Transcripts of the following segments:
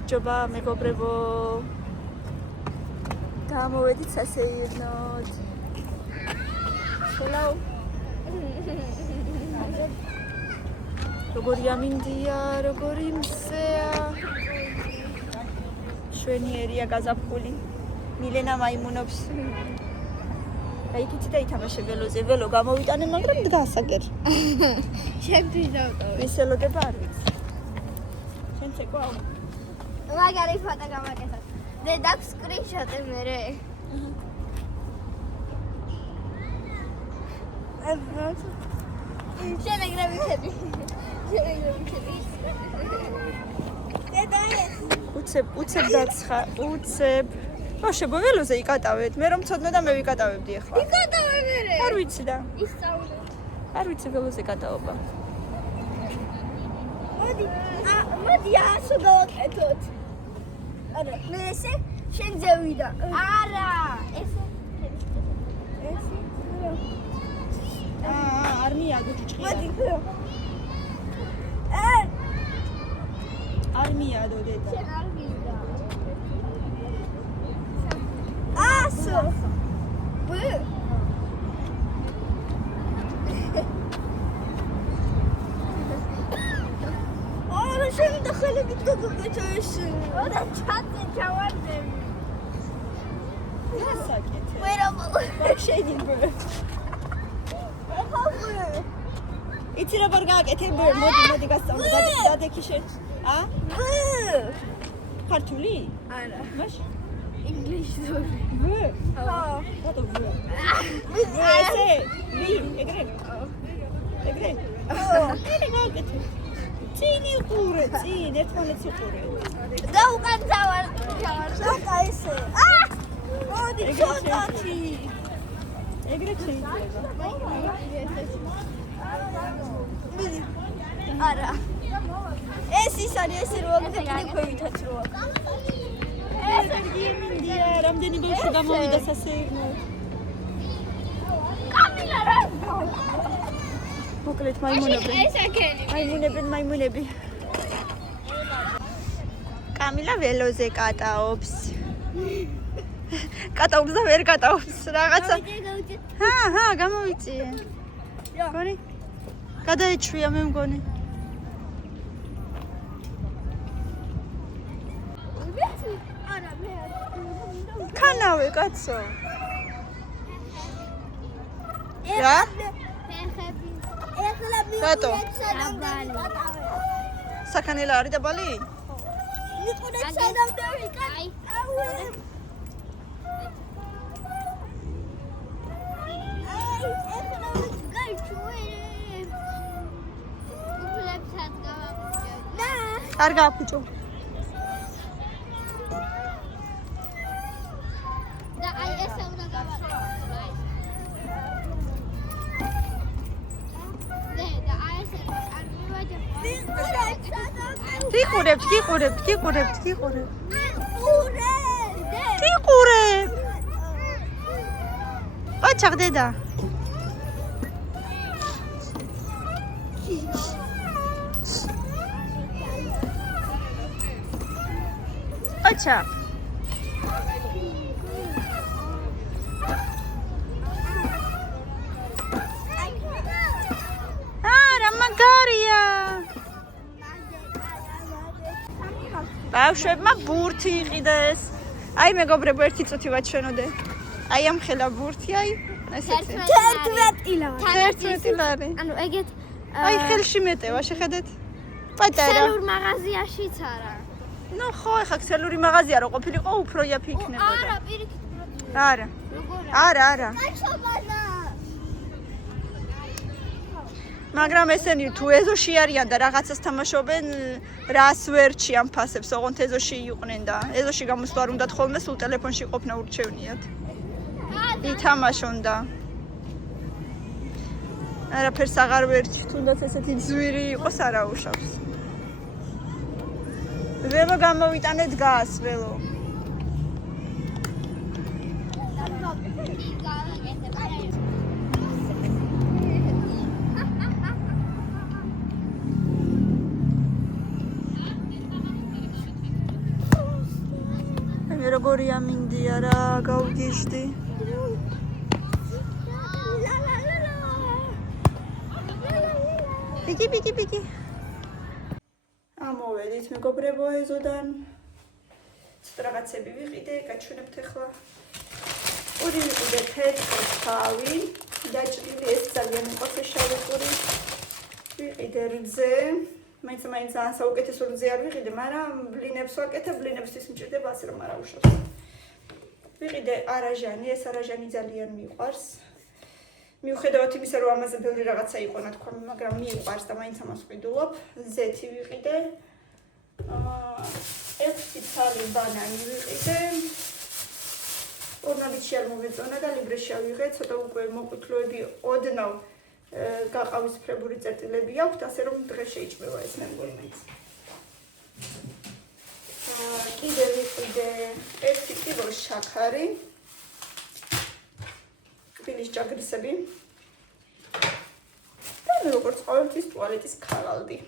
გამარჯობა მეგობრებო. გამოვედით სასეირნოდ. Hello. როგორი ამინდია, როგორი მსეა. შვენიერია გაზაფხული. მილენა მაიმუნობს. აიქით და ითამაშე ველოზე. ველო გამოვიტანე, მაგრამ დგას აგერ. შენთვის დავტოვე. ვისელოდება არ ვიცი. შენ ცეკვაო. მაგარი ფოტო გამაკეთა. დედაქ სკრინშოტი მერე. შენეგრები ხები. დედაი. უცებ დაცხა, უცებ. ბავშვებო, ველოზე იკატავეთ. მე რომ ცოდნა და მე ვიკატავებდი ახლა. იკატავე მერე. არ ვიცი და. ისწავლე. არ ვიცი ველოზე კატაობა. მოდი ასო გავაკეთოთ. არა, მე ესე შენ ზევიდა. არა, ესე. არ მიადო ჭიჭყია. მოდი. არ მიადო დედა. შენ არ მივიდა. ასო. ბუ. შენ და ხელები გოგოგეჭო ესე. და ჩატე ჩავარდები. გასაკეთე. ვერა ბავშვები. იცი როგორ გააკეთე? მოდი გასწავლე. დადექი შენ. ქართული? არა. მაშინ ინგლისური. რატო ესე? ეგრე. გააკეთე. წინი ყურე, ერთმანეთს უყურე. და უკან წავარ. და ესე. მოდი ჩოტათი. ეგრე შეიძლება. არა. ეს ის არის ესე რომ კიდე ქვევითაც როა. ენერგია რამდენი ბავშვი გამოვიდა სასეირნოდ. კამილა რა. მოკლედ მაიმუნები. ეს აკენი. მაიმუნები. კამილა ველოზე კატაობს. კატაობს და ვერ კატაობს. რაღაცა. გამოვიწიე. გონი? გადაეჩვია მე მგონი. არა მე არ. ქანავე კაცო. რა? ეხლა რატო? მივიდეთ. საქანელა არის დაბალი? მიყურეთ სადამდე ვიკან. არ გააფუჭო. და აი ესე უნდა გავაკეთო. და აი ესე არ მივაჯე. გიყურებთ. ოჩახ დედა. ოჩახ. რა მაგარია. ბავშვებმა ბურთი იყიდეს. აი მეგობრებო, ერთი წუთი ვაჩვენოდე. აი ამ ხელა ბურთი, აი ესეთი. 11 ლარი. ანუ ეგეთ აი ხელში მეტევა, შეხედეთ. პატარა. ქსელურ მაღაზიაშიც არა. ნუ ხო, ახლა ქსელური მაღაზია რო ყოფილიყო, უფრო იაფი იქნებოდა. არა, პირიქით. არა. არა. მაგრამ ესენი თუ ეზოში არიან და რაღაცას თამაშობენ, რას ვერჩი ამ ფასებს, ოღონდ ეზოში იყვნენ და ეზოში გამოსვლა არ უნდათ ხოლმე, სულ ტელეფონში ყოფნა ურჩევნიათ. ითამაშონ და არაფერს აღარ ვერჩი, თუნდაც ესეთი ძვირი იყოს, არა უშავს. ველო გამოვიტანე დგას, ველო. მე როგორი ამინდია რა გავგიჟდი. ბიგი. ამოვედით მეგობრებო ეზოდან. ცოტა რაღაცები ვიყიდე, გაჩვენებთ ახლა. პური ვიყიდე თეთრი თავი, დაჭრილი ეს ძალიან მყოთე შავი პური. ვიყიდე რძე. მაინც ძალიან საუკეთესო რძე არ ვიყიდე, მაგრამ ბლინებს ვაკეთებ, ბლინებისთვის მჭირდება ასე რომ არ აუშავს. ვიყიდე არაჟანი, ეს არაჟანი ძალიან მიყვარს. მიუხედავად იმისა, რომ ამაზე ბევრი რაღაცა იყო ნათქვამი, მაგრამ მიყვარს და მაინც ამას ვყიდულობ. ზეთი ვიყიდე. 6 ცალი ბანანი ვიყიდე. ორნაბიჩი არ მომეწონა და ლიბრეში ავიღე, ცოტა უკვე მოყუთლოები ოდნავ გაყავისფრებული წერტილები აქვს, ასე რომ დღეს შეიჭმევა ეს მე მგონი მაინც. კიდე ვიყიდე 1 კილო შაქარი. კბილის ჭაგრისები. და მე როგორც ყოველთვის ტუალეტის ქაღალდი.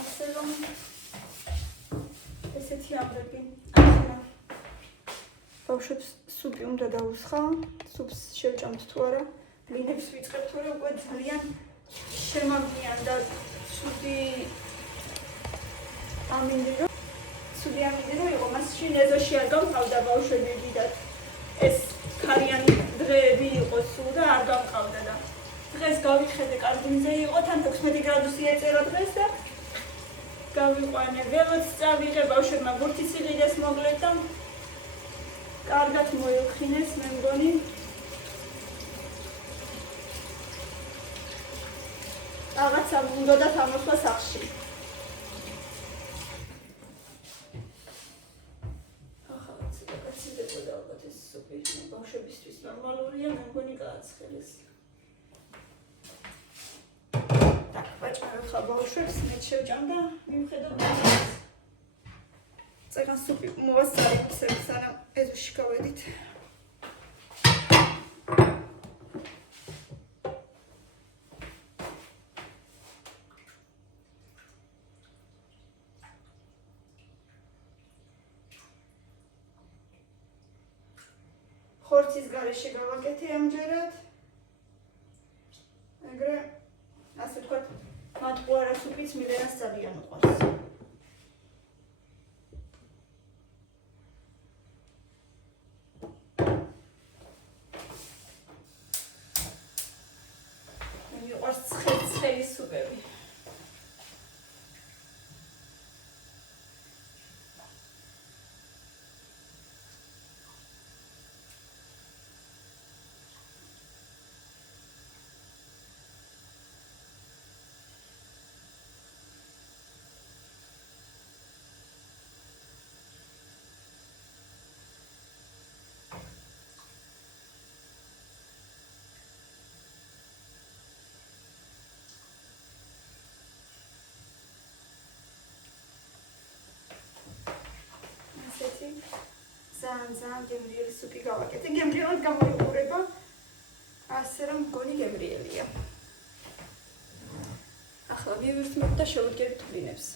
ასე რომ ესეთი ამბები. ბავშვებს სუპი უნდა დაუსხა, სუპს შევჭამთ თუ არა. ბლინებს ვიწყებთ, თორე უკვე ძალიან შემაგნიან და ცუდი ამინდი რომ იყო, მასში ეზოში არ გამყავდა ბავშვები დიდად. ეს ქარიანი დღეები იყო სულ და არ გამყავდა და დღეს გავიხედე კარგი მზე იყო, თან 16 გრადუსი ეწერა დღეს და გავიყვანე, ველოც წავიღე ბავშვებმა ბურთი სიყიდეს მოკლედ და კარგად მოიხინეს, მე მგონი. რაღაცა უნდა თამაშვა სახში. ახლა ცოტა გაცილდებოდა ალბათ ეს სუპი, ბავშვებისთვის ნორმალურია, მე მგონი გააცხელეს. так, ვაჭმევ ხა ბავშვებს, მე შევჭამ და მივხედავ წეგან სუპი მოვასწრებ, სანამ ეზოში გავედით. ხორცის გარეშე გავაკეთე ამჯერად. ეგრე ასე ვთქვათ, მატყუარა სუპიც მილენას ძალიან უყვარს. მიყვარს ცხელი სუპები. ძალიან გემრიელი სუპი გავაკეთე. გემრიელად გამოიყურება, ასე რომ მგონი გემრიელია. ახლა მივირთმევ და შევდგებით ბლინებს.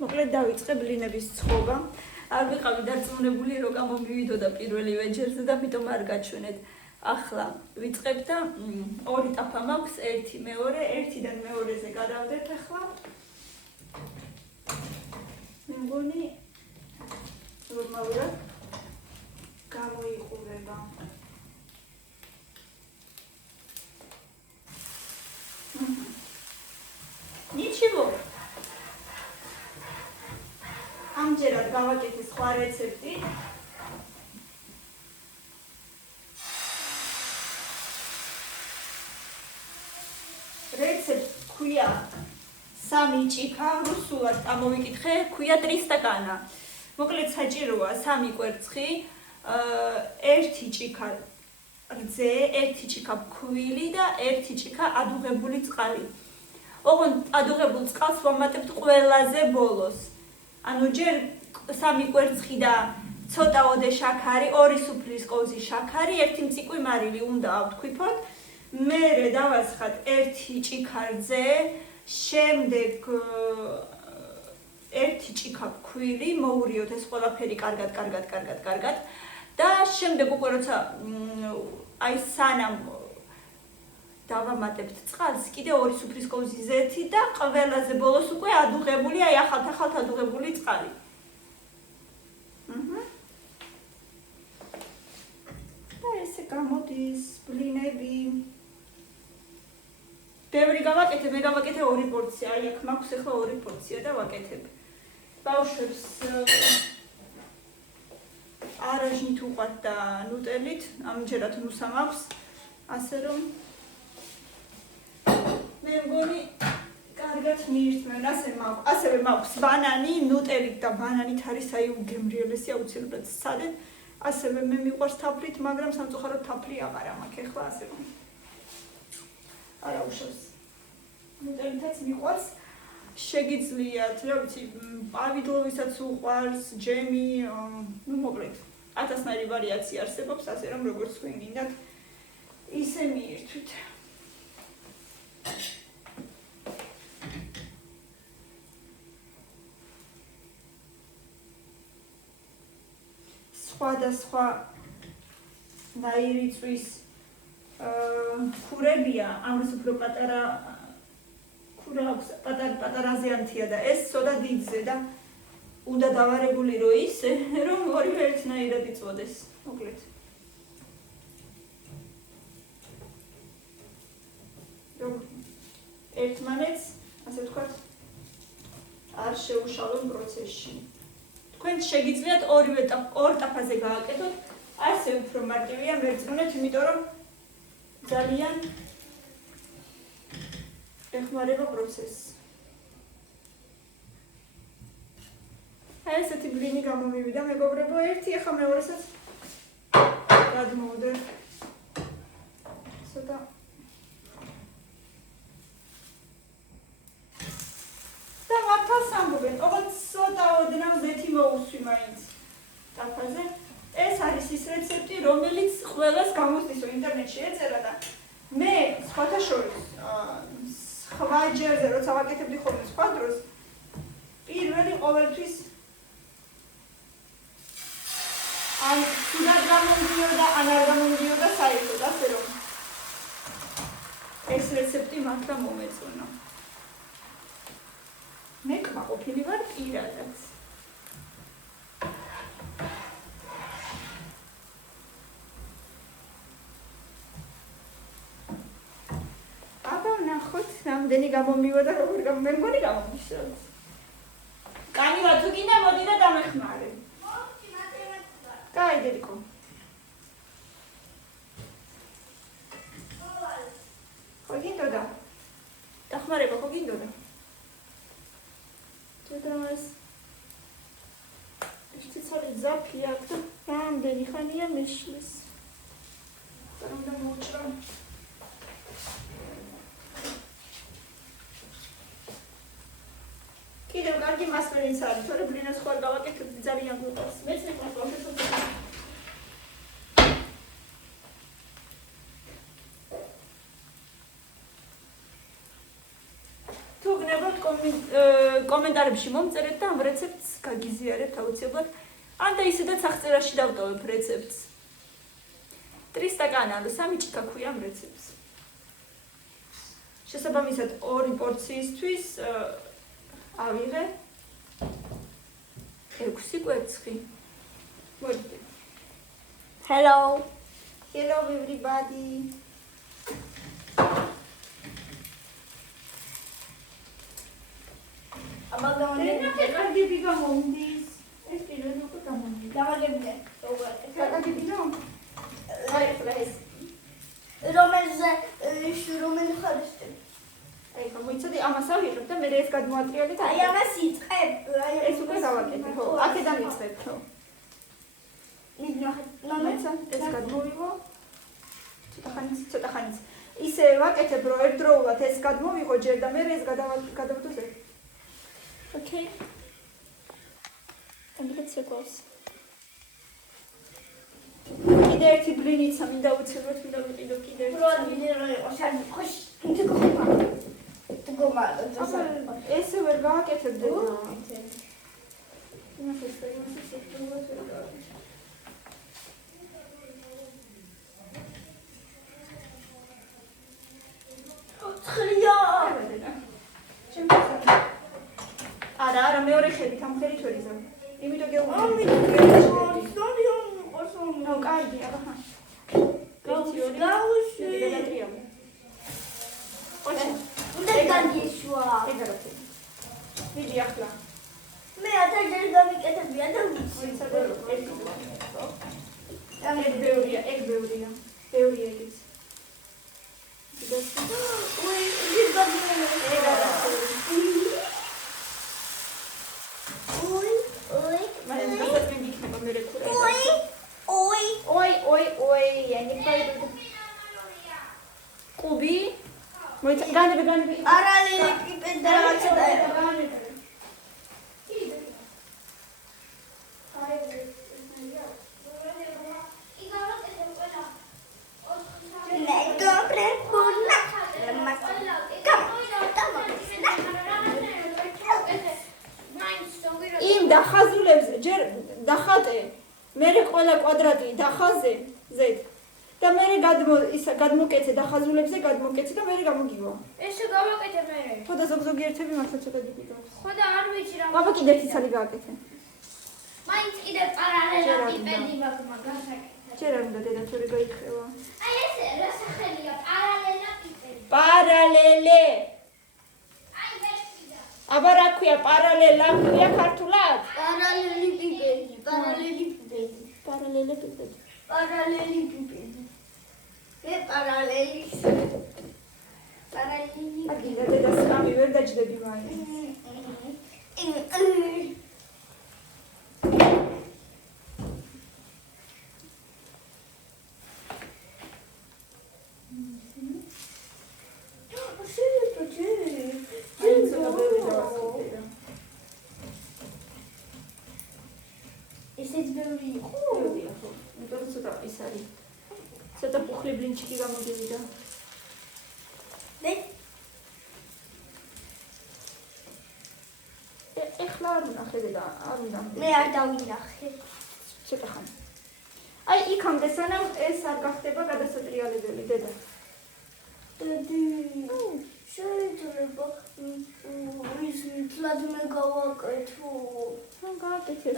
მოკლედ დავიწყე ბლინების ცხობა. არ ვიყავი დარწმუნებული, რომ გამომივიდოდა პირველივე ჯერზე და მიტომ არ გაჩვენეთ. ახლა ვიწყებ და ორი ტაფა მაქვს, ერთი მეორე, ერთიდან მეორეზე გადავდეთ ახლა. მე მგონი ნორმალურად გამოიყურება. Ничего. ამჯერად გავაკეთე სხვა რეცეპტი. რეცეპტი ქვია 3 ჭიქა, რუსულად ამოვიკითხე, ქვია 3 სტაკანა. მოკლედ საჭიროა 3 კვერცხი, 1 ჭიქა რძე, 1 ჭიქა ფქვილი და 1 ჭიქა ადუღებული წყალი. ოღონდ ადუღებულ წყალს ვამატებთ ყველაზე ბოლოს. ანუ ჯერ 3 კვერცხი და ცოტა ოდე შაქარი, 2 სუფრის კოვზი შაქარი, 1 მწიკვი მარილი უნდა ავთქვიფოთ. მერე დავასხათ 1 ჭიქა რძე, შემდეგ 1 ერთი ჭიქა ქვილი, მოურიოთ ეს ყველაფერი კარგად და შემდეგ უკვე როცა აი სანამ დავამატებთ წყალს, კიდე 2 სუფრისკოვის ზეთი და ყველაზე ბოლოს უკვე ადუღებული, აი ახალ ადუღებული წყალი. და ესე გამოდის ბლინები. ბევრი გავაკეთებ, მე გავაკეთე 2 პორცია, აი აქ მაქვს ახლა 2 პორცია და ვაკეთებ. ბავშვებს არაჟნით უყვართ და ნუტელით, ამჯერად ნუსა მაქვს, ასე რომ მე მგონი კარგად მიირთმევენ, ასევე მაქვს ბანანი, ნუტელით და ბანანით არის აი უგემრიელესი აუცილებლად სცადეთ. ასევე მე მიყვარს თაფლით, მაგრამ სამწუხაროდ თაფლი აღარ მაქვს ახლა, ასე რომ არა უშავს. ნუტელითაც მიყვარს. შეგიძლიათ, რა ვიცი, პავიდლოვისაც უყვარს, ჯემი, ну მოკლედ, 1000-ნაირი ვარიაცია არსებობს, ასე რომ როგორც თქვენ გინდათ, ისე მიირთვით. სხვადასხვა ნაირი წვის ქურებია, ამას უფრო პატარა ქურა აქვს, პატარა ზიანთია და ეს სოდა დიდზე და უნდა დავარებული რო ისე, რომ ორივე ერთნაირად იწვოდეს, მოკლედ. რომ ერთმანეთს, ასე ვთქვათ, არ შეუშალონ პროცესში. თქვენ შეგიძლიათ ორ ტაფაზე გააკეთოთ, ასე უფრო მარტივია მერწმუნეთ, იმიტომ რომ ძალიან ეხმარება პროცესს. ესეთი ბლინი გამომივიდა, მეგობრებო, ერთი, ახლა მეორესაც გადმოვდე. ცოტა და მართალს ამბობენ, ოღონდ ცოტა ოდნავ ზეთი მოუსვი მაინც ტაფაზე. ეს არის ის რეცეპტი, რომელიც ყველას გამოსდის ინტერნეტში ეწერა და მე სხვათა შორის სხვა ჯერზე როცა ვაკეთებდი ხოლმე სხვა დროს, პირველი ყოველთვის ან სულად გამომდიოდა, ან არ გამომდიოდა საერთოდ, ასე რომ ეს რეცეპტი მართლა მომეწონა. მე კმაყოფილი ვარ პირადად. ნახოთ, რამდენი გამომივიდა, როგორ მე მგონი გამოდის. კანივა თუ გინდა მოდი და დამეხმარე. კაი დედიკო. ხო გინდოდა? დახმარება ხო გინდოდა? თეთრას ერთი ცალი ზაფი აქვს და რამდენი ხანია მეშლის. რომ და მოუჭრა. კიდევ კარგი მასპინიც არის, თორე ბლინას ხوار გავაკეთებ ძალიან გვიყვარს. მეც მიყვარს ბავშვებს. თუ გნებავთ კომენტარებში მომწერეთ და ამ რეცეპტს გაგიზიარებთ აუცილებლად. ან და ისედაც აღწერაში დავტოვებ რეცეპტს. 3 სტაკანი ან 3 ჭიქა ქვია ამ რეცეპტს. შესაბამისად 2 პორციისთვის ავიღე 6 კვერცხი. მოდი. Hello everybody. Amagam კარგები გამომდის. ეს პირველი უკვე გამომდის. გამაგებდა. კარგები ნო? აი ეს. რომელი ხარისტი? აი მოიცოდი ამას ავიღებ და მე ეს გადმოატრიალე და აი ამას იწყებ. ეს უკვე გავაკეთე, ხო? აქედან იწყებ, ხო? ნახე, ეს გადმოვიღო. ცოტა ხანიც. ისე ვაკეთებ, რომ ერთდროულად ეს გადმოვიღო ჯერ და მე ეს გადავდო ზე. Okay. And let's go. კიდე ერთი ბლინიცა მინდა უცებოთ, მინდა ვიყიდო კიდე ერთი. ესე ვერ გავაკეთებდე. გეთხებით ამ ხელით ვერ იზამ. იმიტომ გეუბნები. ნო, კარგია, აჰა. უნდა გაგიშვა. მიდი ახლა. მე 1000 ჯერ გამიკეთებია და ვიცი. ეგ ბევრია. ბევრია ის. უი, ის გამიგე. უი. მაგრამ გასაგები იქნება მე რეკურა. ოი, yani პაიდო. კუბი. მოიცა განები. პარალელეპიპედი და რაღაცა და იმ დახაზულებზე ჯერ დახატე, მერე ყველა კვადრატი დახაზე ზედ და მერე გადმოკეთე დახაზულებზე გადმოკეთე და მერე გამოგივა. ესე გავაკეთე მერე. ხო და ზოგ-ზოგი ერთები მართლა ცოტა დიდავს. ხო და არ ვიცი რა. აბა კიდე ერთი ცალი გააკეთე. მაინც კიდე პარალელეპიპედი მაქვს მაგასაკეთე. ჯერ არ უნდა დედა თორე გაიხევა. აი ესე რა სახელია პარალელეპიპედი. პარალელე. აი ვერსია. აბა რა ქვია პარალელა ქვია ქართულად? პარალელეპიპედი. მე პარალელი. აგიდა დედა სამი ვერ დაჯდები მაინც. ისიც ბევრი იყო. მეტყვი ცოტა ის არის. ცოტა პუხლი ბლინჩიკი გამოგივიდა. მე ეხლა არ ვნახე დედა, არ უნდა. მე არ დავინახე. ცოტა ხანი. აი იქამდე სანამ ეს არ გახდება გადასატრიალებელი დედა. შეიძლება ის თლად მე გავაკეთო. გააკეთე.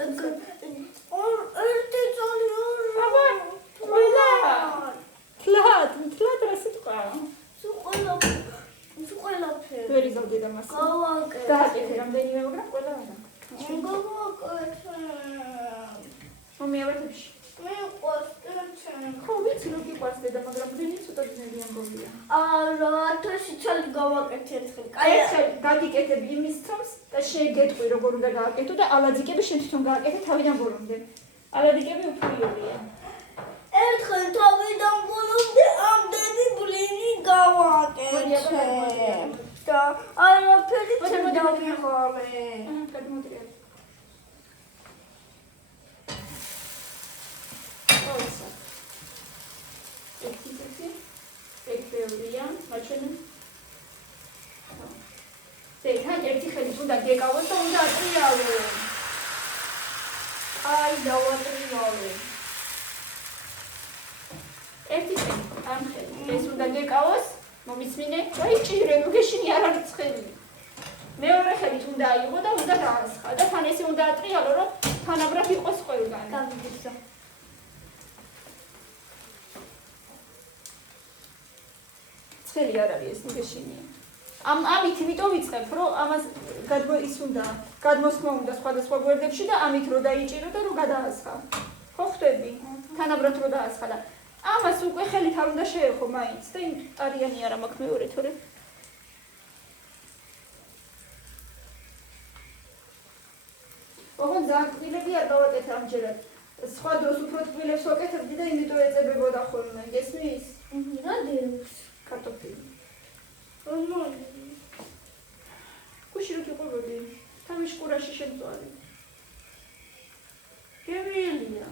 ერთი წოლი. აბა, ყველა. თლად რა სიტყვა? სულ ყველაფერი. ვერ იზამ დედა მას. გავაკეთე. გააკეთე რამდენიმე, მაგრამ ყველა არა. გავაკეთე. მომიავეთებში. მე ყოსტეჩენ. ხო ვიცი რომ გიყვარს დედა, მაგრამ ბლინი ცოტა ძნელი ამბობია. არა, 1000 წელი გავაკეთე ერთხელ. კაი, გაგიკეთებ იმის თავს და შეგეტყვი როგორ უნდა გააკეთო და ალაძიკები შენ თვითონ გააკეთე თავიდან ბოლომდე. ალაძიკები უფრიულია. ერთხელ თავიდან ბოლომდე ამდენი ბლინი გავაკეთე. და არაფერი დავიღალე. გადმოდი. ეგ ბევრია, მაგრამ თან ერთი ხელით უნდა გეკავოს და უნდა ატრიალო. აი დავატრიალე. ერთი ხელი, ამ ხელი. ეს უნდა გეკავოს, მომისმინე, დაიჭირე, ნუ გეშინი არ არის ხელი. მეორე ხელით უნდა აიღო და უნდა გაასხა და თან ესე უნდა ატრიალო, რომ თანაბრად იყოს ყველგან. გამიგეცა. ხელი არ არის ეს ნუგეშინია. ამით იმიტომ ვიწყებ, რომ ამას ის უნდა გადმოსხმა უნდა სხვადასხვა გვერდებში და ამით რო დაიჭირო და რო გადაასხა. ხო ხვდები? თანაბრად რო დაასხა და ამას უკვე ხელით არ უნდა შეეხო მაინც და იმ არიანი არა მაქვს მეორე თორე. ოღონდ ძალიან კბილები არ გავაკეთე ამჯერად. სხვა დროს უფრო კბილებს ვაკეთებდი და იმიტომ ეწებებოდა ხოლმე. გესმის? რადიოს. კარტოფილი. რომელი? გუში რო გიყვებოდი, თავის შკურაში შემწვარი. გემრიელია.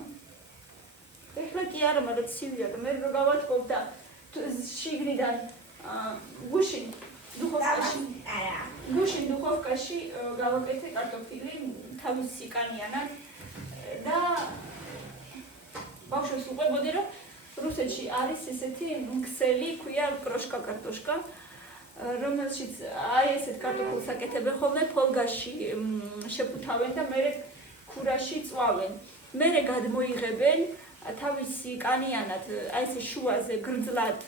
ეხლა კი არა, მაგრამ ცივია და მე რო გავათქობ და შიგნიდან გუში დუხოვკაში. გუში დუხოვკაში გავაკეთე კარტოფილი თავის სიკანიანად და ბავშვებს უყვებოდი, რომ რუსეთში არის ესეთი ქსელი, ქვია კროშკა კარტოშკა რომელშიც აი ესეთ კარტოფილს აკეთებენ ხოლმე ფოლგაში შეფუთავენ და მერე ქურაში წვავენ. მერე გადმოიღებენ თავისი კანიანად აი ესე შუაზე გრძლად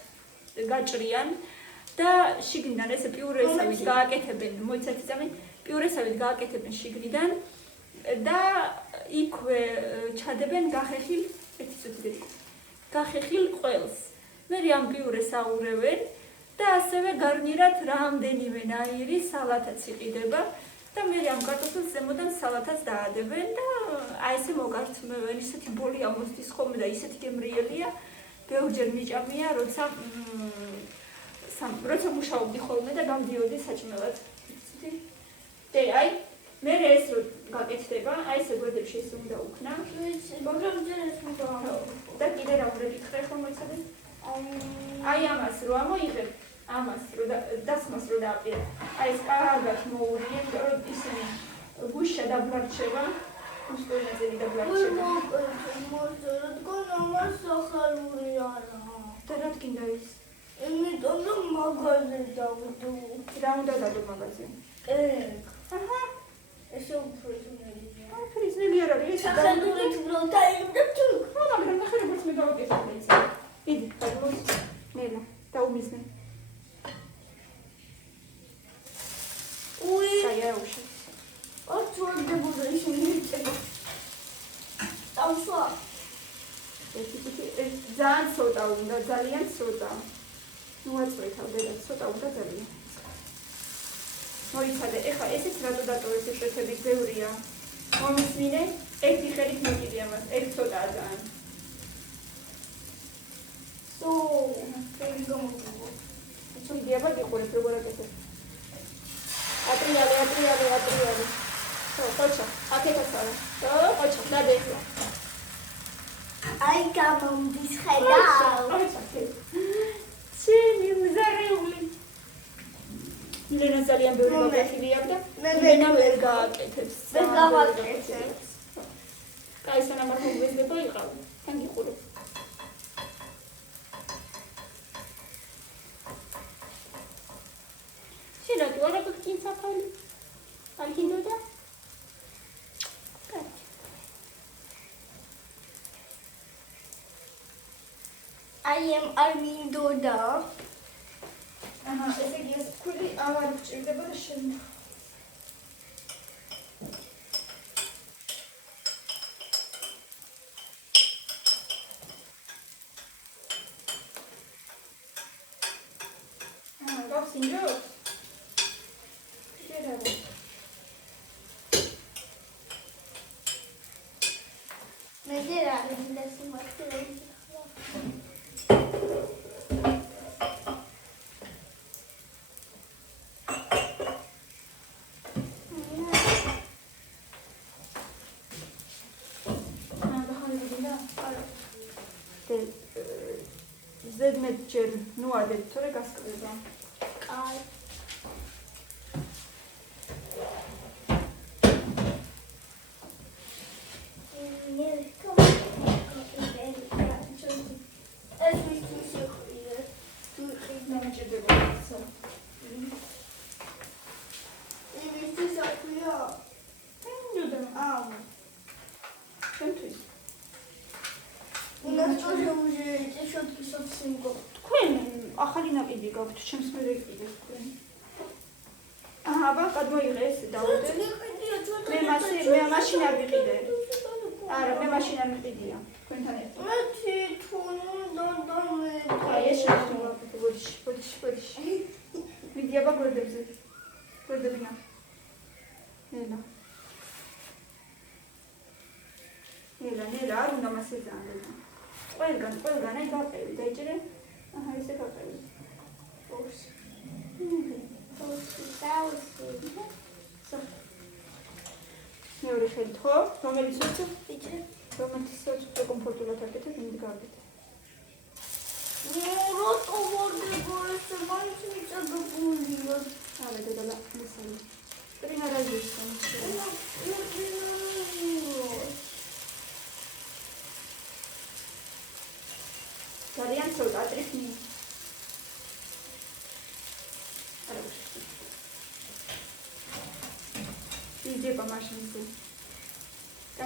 გაჭრიან და შიგნიდან ესე პიურესავით გააკეთებენ, მოიცათ იწამი, პიურესავით გააკეთებენ შიგნიდან და იქვე ჩადებენ გახეხილ, ერთი წუთი დედიკო. გახეხილ ყველს. მერე ამ პიურეს აურევენ და ასევე გარნირად რამდენიმე ნაირი სალათაც იყიდება და მერე ამ კარტოფილს ზემოდან სალათაც დაადებენ და აი ესე მოგართმევენ, ისეთი ბოლი ამოსდის ხოლმე და ისეთი გემრიელია, ბევრჯერ მიჭამია, როცა მუშაობდი ხოლმე და გამდიოდი საჭმელად. და აი მერე ეს რო გაკეთდება, აი ესე გვერდებში ეს უნდა უკნა. მაგრამ ჯერ ეს უნდა და კიდე რა უნდა გითხრე ხომ მოიცადეთ? აი ამას რო ამოიღებ, ამას რო დასმას რო დააპირებ. აი ეს კარგად მოურიებ, რომ ისინი გუშა დაბლარჩება, უსტოინაზელი დაბლარჩება. რადგან ამას სახალური არა. და რა თქინდა ის? იმიტომ რომ მაღაზია დავდო. რა უნდა დადო მაღაზია? აჰა. ესე უფრო ისუნელია. აი ფრიზნელი არ არის, ეს სახალური თბრო დაიბდა თუ. მაგრამ ნახე როგორც მე გავაკეთებ ეს. იდი, გადმოს. ნელა, დაუმიზნე. უი. საერთოდ. ოჩვარდებოდა ისინი. დავსვა. ძალიან ცოტა უნდა, ძალიან ცოტა. მოაწყვეტავდე და ცოტა უნდა ძალიან. მოიცადე, ეხლა ესეც რატო დატოვეს ეს შეცები ბევრია. მომისმინე, ერთი ხელით მოგივი ამას, ერთ ცოტაა ძალიან. დიდი აბა გიყურებ როგორ აკეთებ. ატრიალი. ხოჩა, აკეთებს არა. ხოჩა, დადე ეხლა. აი გამომდის ხედავ. ჩემი მზარეული. მილენა ძალიან ბევრი მოგეთილი აქვს და მილენა ვერ გააკეთებს. ვერ გავაკეთებ. კაი სანამ არ მოგვეძება იყავ. თან გიყურებ. შენაკი ვარა გქინ საფალი. არ გინდოდა? აი არ მინდოდა. აჰა, ესე იგი ეს ქვილი აღარ გჭირდება და შენ გავსინჯოთ? შედადა. მე რა ვიცი მაგალითად. ზედმეტჯერ ნუადეთ, თორე გასკდება. კაი. თქვენ ახალი ნაკიდი გაქვთ, ჩემს მე იყიდეთ თქვენ. აჰა, აბა გადმოიღე ეს დავუდე. მე მაშინ არ ვიყიდე. არა, მე მაშინ არ მიყიდია. თქვენთან ერთად. მე თვითონ დადამე. აი ეს შეხვდება. ბოდიში. მიდი აბა გვერდებზე. გვერდებინა. ნელა, არ უნდა მასე ძალიან. ყველგან აი გაყევი, დაიჭირე. აჰა, ესე გაყევი. მეორე ხელით ხო? რომელიც უფრო კომფორტულად აკეთებ, იმით გააკეთე. რატო ვარდგოეს მაინც მიწადებულია. არა, დედალა, მისანი. ტრინა რაზეა. ძალიან ცოტა ტრიფნი.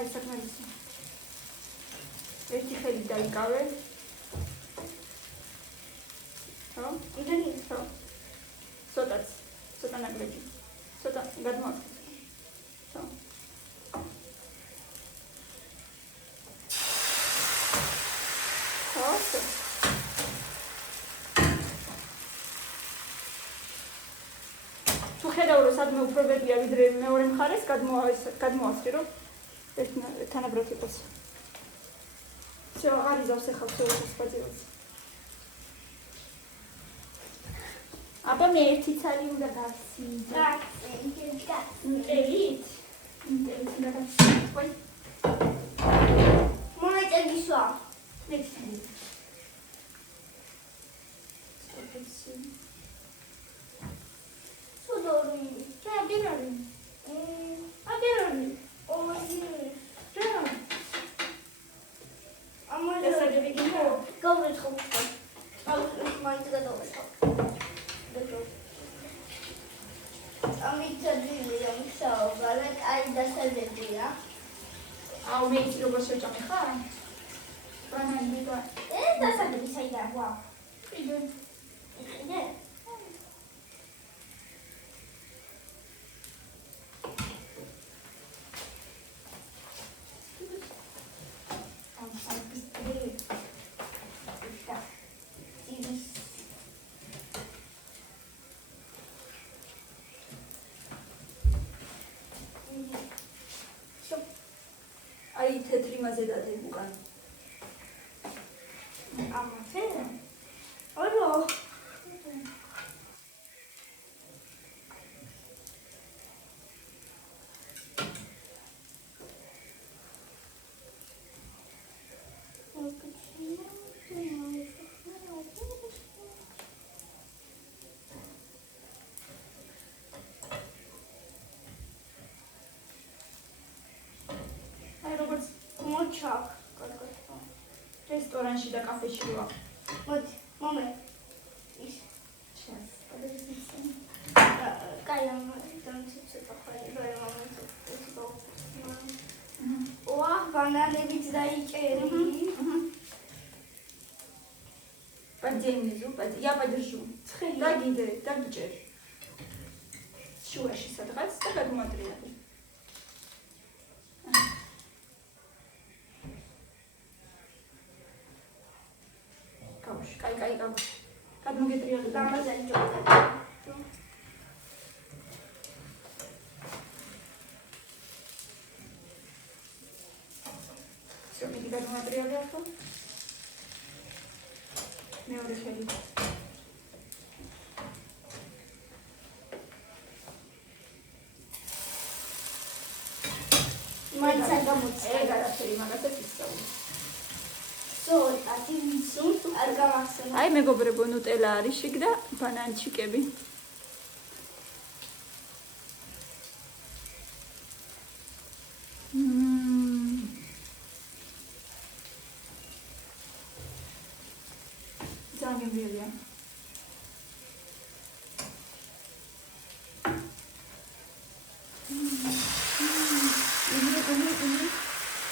აი საკმარისი. ერთი ხელი დაიკავე. ხო? იდენი. ხო. ცოტა ნაკლები. ცოტა გადმოაკლე. ხო. ხო. თუ ხედავ რომ სადმე უფრო ბევრია ვიდრე მეორე მხარეს გადმოასწრი რომ თანაბრად იყოს. всё, არიზავს ახლა всё სპაძილს. აბა მე ერთი ცალი უნდა გავსინჯო. ნუტელით უნდა გავსინჯო. მოიწეგისვა. ნექსტი. სუდორი. ჩაგერარი. ომაზი. ესაგები გინდა? გავეცხო. მაინც გადავეცხო. ამიტადია მისაობა, აი დასადებია. აუ მე ის როგორ შევჭამე ხარ? ბანანი და დასადები საიდან ვა. იდე. იდე. აი თეთრი მასე დადე უკან. ამაზე? ოლო. მოჩაკ. რესტორანში და კაფეში ვარ. მოდი, მომე. ის ჩას. კაი დამცეცება ხოლმე, რომ ვა, ბანანებიც დაიჭერი. Подземный зуб, я подержу. Дагиде, дагиджер. Шуаши სადღაც და გადმოატრიალე. კაუში, კაი, კაუში. გადმოგეტრიალე და დამაზანი ჯოყა. всё, მე გადმოატრიალე ახლა. მეორე ხელი. მაინც არ გამოწევ. ეგარაფერი მაგასაც ისწავლე. სოლტი მისუნ არ გამახსენე. აი მეგობრებო, ნუტელა არის შიგ და ბანანჩიკები. ძალიან გემრიელია.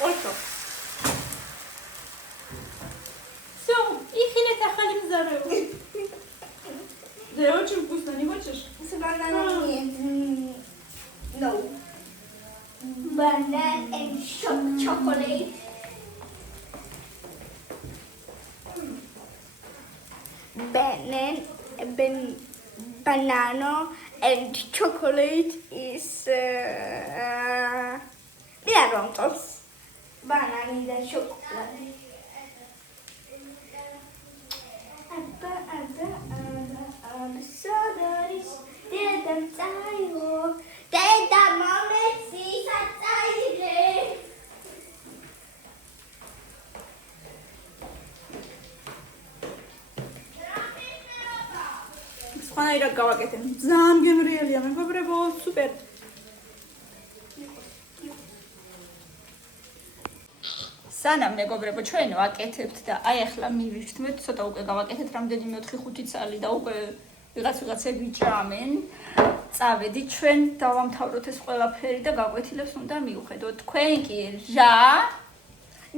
ოლტო. Всё, ихилет ახალი მზარეო. Ты очень вкусно, не хочешь? С бананами. No. Banana and chocolate. Banana and chocolate is Milagrontos. Banana and chocolate. Sodoris, dedam cairo, dedam mameci sacaire. სხვანაირად გავაკეთე. ძალიან გემრიელია, მეგობრებო, სუპერ. სანამ მეგობრებო ჩვენ ვაკეთებთ და აი ახლა მივიჩნდეთ, ცოტა უკვე გავაკეთეთ რამდენიმე 4-5 წალი და უკვე ვიღაცები ჭამენ. წავედით ჩვენ დავამთავროთ ეს ყველაფერი და გაკვეთილებს უნდა მივხედოთ. თქვენ კი რა?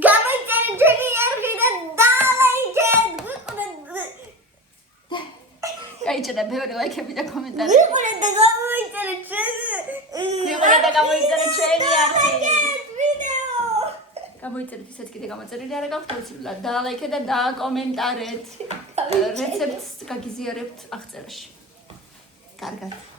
გამოიწერეთ ჩემი არხი და დალაიქეთ. გაიჭერა ბევრი ლაიქები და კომენტარი. ვიყურეთ და გამოიწერეთ ჩვენი არხი. ვიდეო. გამოიწერეთ ისაც კიდე გამოწერილი არ აქვს თავისუფლად. დალაიქეთ და დააკომენტარეთ. რეცეპტს გაგიზიარებთ აღწერაში. კარგად.